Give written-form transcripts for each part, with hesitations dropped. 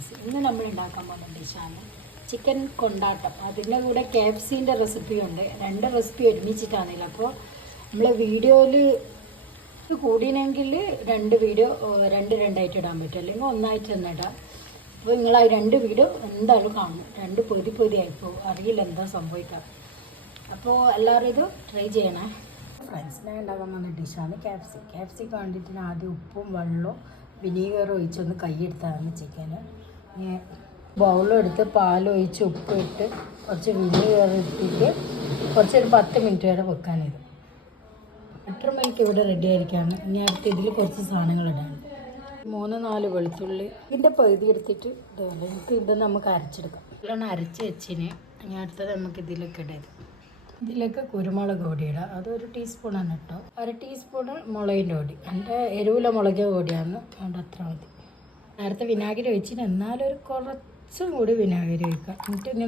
Friends, ഇന്ന് നമ്മൾ ഉണ്ടാക്കാൻ പോകുന്ന ഡിഷാണ് ചിക്കൻ കൊണ്ടാട്ടം. അതിൻ്റെ കൂടെ KFCൻ്റെ റെസിപ്പി ഉണ്ട്. 2 റെസിപ്പി ഒരുമിച്ചിട്ടാണില്ല. അപ്പോൾ നമ്മൾ വീഡിയോയിൽ കൂടിയെങ്കിൽ 2 വീഡിയോ രണ്ടായിട്ട് ഇടാൻ പറ്റും, അല്ലെങ്കിൽ ഒന്നായിട്ട് തന്നെ ഇടാം. അപ്പോൾ നിങ്ങൾ ആ 2 വീഡിയോ എന്തായാലും കാണും. 2 പൊതിയായിപ്പോൾ അറിയില്ല എന്താ സംഭവിക്കാം. അപ്പോൾ എല്ലാവരും ഇത് ട്രൈ ചെയ്യണേ ഫ്രണ്ട്സ്. ഞാൻ ഉണ്ടാക്കാൻ വന്ന ഡിഷാണ് KFCക്ക് വേണ്ടിയിട്ട് ആദ്യം ഉപ്പും വെള്ളവും വിനീഗർ ഒഴിച്ചൊന്ന് കൈയെടുത്താണ് ചിക്കന്. ബൗളെടുത്ത് പാലൊഴിച്ച് ഉപ്പിട്ട് കുറച്ച് വിനീഗർ ഇട്ടിട്ട് കുറച്ചൊരു 10 മിനിറ്റ് വരെ വെക്കാനിത്. 8 മിനിറ്റ് ഇവിടെ റെഡി ആയിരിക്കുകയാണ്. ഇനി അടുത്ത് ഇതിൽ കുറച്ച് സാധനങ്ങളിടാണ്. 3-4 വെളുത്തുള്ളി ഇതിൻ്റെ പകുതി എടുത്തിട്ട് ഇതുപോലെ ഇത് നമുക്ക് അരച്ചെടുക്കാം. ഇതിലാണ് അരച്ച് വെച്ചിന്. ഇനി അടുത്തത് നമുക്ക് ഇതിലേക്ക് ഇടരുത്. ഇതിലേക്ക് കുരുമുളക് പൊടി ഇടാം. അതൊരു ടീസ്പൂണാണ് കേട്ടോ. 1 ടീസ്പൂണ് മുളകിൻ്റെ പൊടി. എൻ്റെ എരിവുള്ള മുളക് പൊടിയാണ്, അതുകൊണ്ട് അത്ര മതി. നേരത്തെ വിനാഗിരി ഒഴിച്ചിട്ട് എന്നാലും ഒരു കുറച്ചും കൂടി വിനാഗിരി ഒഴിക്കാം. എന്നിട്ട് ഇനി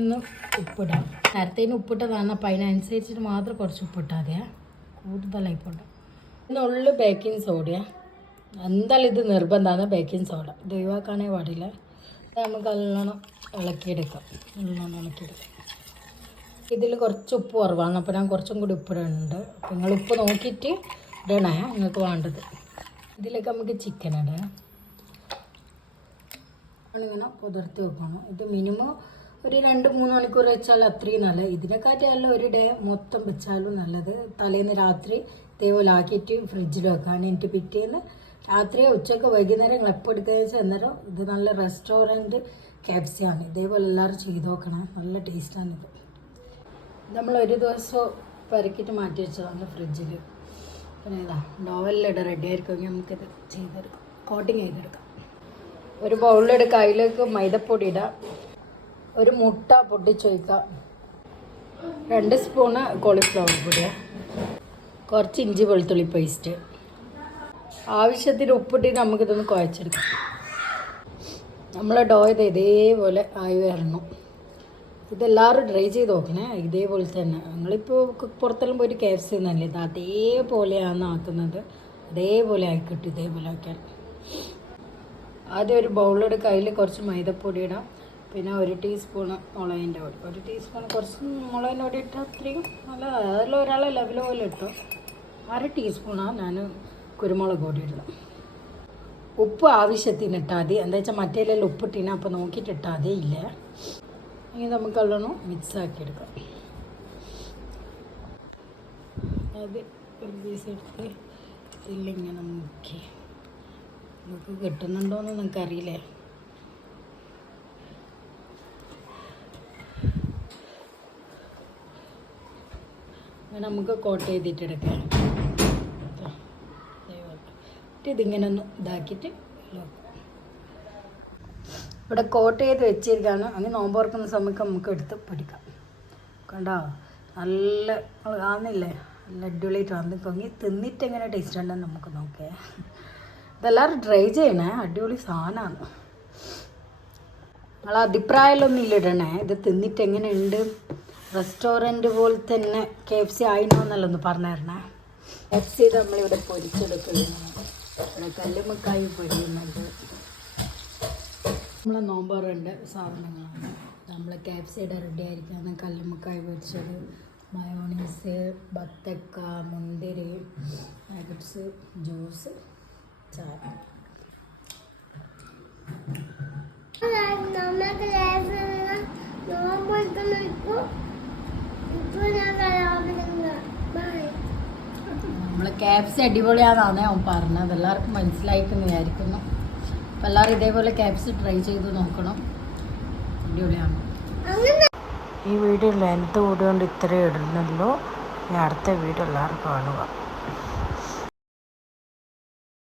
ഉപ്പിടാം. നേരത്തെ ഇതിന് ഉപ്പിട്ടതാണ്, അപ്പം അതിനനുസരിച്ചിട്ട് മാത്രം കുറച്ച് ഉപ്പിട്ടാൽ മതിയാ, കൂടുതലായി പോട്ടെ. ഇതിനുള്ളിൽ ബേക്കിംഗ് സോഡയാ. എന്തായാലും ഇത് നിർബന്ധമാണ്, ബേക്കിംഗ് സോഡ. ഇത് ഒഴിവാക്കാനേ പാടില്ല. ഇത് നമുക്ക് നല്ലോണം ഇളക്കിയെടുക്കാം. ഇതിൽ കുറച്ച് ഉപ്പ് കുറവാണ്, അപ്പോൾ ഞാൻ കുറച്ചും കൂടി ഉപ്പിടുന്നുണ്ട്. അപ്പോൾ നിങ്ങൾ ഉപ്പ് നോക്കിയിട്ട് ഇടണേ നിങ്ങൾക്ക് വേണ്ടത്. ഇതിലേക്ക് നമുക്ക് ചിക്കൻ ഇടാം. ഇങ്ങനെ പുതിർത്തി വെക്കണം. ഇത് മിനിമം ഒരു 2-3 മണിക്കൂർ വെച്ചാൽ അത്രയും നല്ലത്. ഇതിനെക്കാട്ടിയല്ല ഒരു ഡേ മൊത്തം വെച്ചാലും നല്ലത്. തലേന്ന് രാത്രി ഇതേപോലെ ആക്കിയിട്ട് ഫ്രിഡ്ജിൽ വെക്കാൻ. എന്നിട്ട് പിറ്റേന്ന് രാത്രി ഉച്ചയ്ക്ക് വൈകുന്നേരം നിങ്ങൾ എപ്പോൾ എടുക്കുകയെന്ന് വെച്ചാൽ അന്നേരം ഇത് നല്ല റെസ്റ്റോറൻറ്റ് KFC ആണ്. ഇതേപോലെ എല്ലാവരും ചെയ്ത് നോക്കണം, നല്ല ടേസ്റ്റാണിത്. നമ്മൾ ഒരു ദിവസം പെരക്കിയിട്ട് മാറ്റി വെച്ചതാണ് ഫ്രിഡ്ജിൽ. പിന്നെ ഇതാ ഡോവലിലിടെ റെഡി ആയിരിക്കുമെങ്കിൽ നമുക്കിത് ചെയ്തെടുക്കാം, കോട്ടിങ് ചെയ്തെടുക്കാം. ഒരു ബൗളിലെടുക്കുക. അതിലേക്ക് മൈദപ്പൊടി ഇടാം. ഒരു മുട്ട പൊട്ടിച്ചൊഴിക്കാം. 2 സ്പൂണ് കോളിഫ്ലവർ പൊടിയാണ്. കുറച്ച് ഇഞ്ചി വെളുത്തുള്ളി പേസ്റ്റ്. ആവശ്യത്തിന് ഉപ്പിട്ടിട്ട് നമുക്കിതൊന്ന് കുഴച്ചെടുക്കാം. നമ്മളെ ഡോ ഇതേപോലെ ആയി വരണം. ഇതെല്ലാവരും ട്രൈ ചെയ്ത് നോക്കണേ, ഇതേപോലെ തന്നെ. ഞങ്ങളിപ്പോൾ പുറത്തെല്ലാം പോയിട്ട് KFC എന്നല്ലേ, ഇത് അതേപോലെയാണ് ആക്കുന്നത്. അതേപോലെ ആയിക്കിട്ടും. ഇതേപോലെ ആക്കാൻ ആദ്യം ഒരു ബൗളെടുക്കുക. അതിൽ കുറച്ച് മൈദപ്പൊടി ഇടാം. പിന്നെ 1 ടീസ്പൂണ് മുളകിൻ്റെ പൊടി. 1 ടീസ്പൂൺ കുറച്ച് മുളകിൻ്റെ പൊടി ഇട്ടാൽ അത്രയും നല്ല. അതിൽ ഒരാളെ ലെവൽ പോലെ ഇട്ടു. 1/2 ടീസ്പൂണാണ് ഞാൻ കുരുമുളക് പൊടി ഇടണം. ഉപ്പ് ആവശ്യത്തിന് ഇട്ടാൽ മതി. എന്താ വെച്ചാൽ മറ്റേലെല്ലാം ഉപ്പിട്ടിന്, അപ്പോൾ നോക്കിയിട്ട് ഇട്ടാൽ അതേ ഇല്ല. ഇനി നമുക്ക് നല്ലോണം മിക്സാക്കി എടുക്കാം. അത് ഒരു പീസ് എടുത്ത് ഇതിലിങ്ങനെ മുക്കി. നമുക്ക് കിട്ടുന്നുണ്ടോയെന്ന് നിങ്ങൾക്കറിയില്ലേ. അങ്ങനെ നമുക്ക് കോട്ട് ചെയ്തിട്ടെടുക്കാം. ഇതിങ്ങനെ ഒന്ന് ഇതാക്കിയിട്ട് ഇവിടെ കോട്ട് ചെയ്ത് വെച്ചിരിക്കുകയാണ്. അങ്ങനെ നോമ്പ് തുറക്കുന്ന സമയത്ത് നമുക്ക് എടുത്ത് പിടിക്കാം. കണ്ടോ, നല്ല കാണുന്നില്ലേ, നല്ല അടിപൊളിയായിട്ട് വന്നിക്കൊങ്ങി. തിന്നിട്ട് എങ്ങനെ ടേസ്റ്റ് ഉണ്ടെന്ന് നമുക്ക് നോക്കാം. ഇതെല്ലാവരും ട്രൈ ചെയ്യണേ, അടിപൊളി സാധനമാണ്. നിങ്ങൾ അഭിപ്രായമൊന്നും ഇല്ലടണേ. ഇത് തിന്നിട്ട് എങ്ങനെയുണ്ട്, റെസ്റ്റോറൻറ്റ് പോലെ തന്നെ KFC ആയിനോന്നല്ല ഒന്ന് പറഞ്ഞു തരണേ. KFC നമ്മളിവിടെ പൊരിച്ചെടുക്കുന്നുണ്ട്. ഇവിടെ കല്ലുമ്മക്കായി പൊരിയുന്നുണ്ട്. നമ്മളെ നോമ്പറുണ്ട് സാധനങ്ങളാണ്. നമ്മൾ KFCയുടെ റെഡി ആയിരിക്കുകയാണ്. കല്ലുമ്മക്കായി പൊരിച്ചത്, മയോണീസ്, ബത്തക്ക, മുന്തിരി, നഗറ്റ്സ്, ജ്യൂസ്, ചായ. നമ്മൾ KFC അടിപൊളിയാണെന്നാണ് അവൻ പറഞ്ഞത്. എല്ലാവർക്കും മനസ്സിലായിട്ടെന്ന് വിചാരിക്കുന്നു. അപ്പോൾ എല്ലാവരും ഇതേപോലെ KFC ട്രൈ ചെയ്ത് നോക്കണം, അടിപൊളിയാണ്. ഈ വീഡിയോ ലെങ്ത് കൂടിയോണ്ട് ഇത്രയും ഇടുന്നുള്ളൂ. ഇനി അടുത്ത വീഡിയോ എല്ലാവരും കാണുക.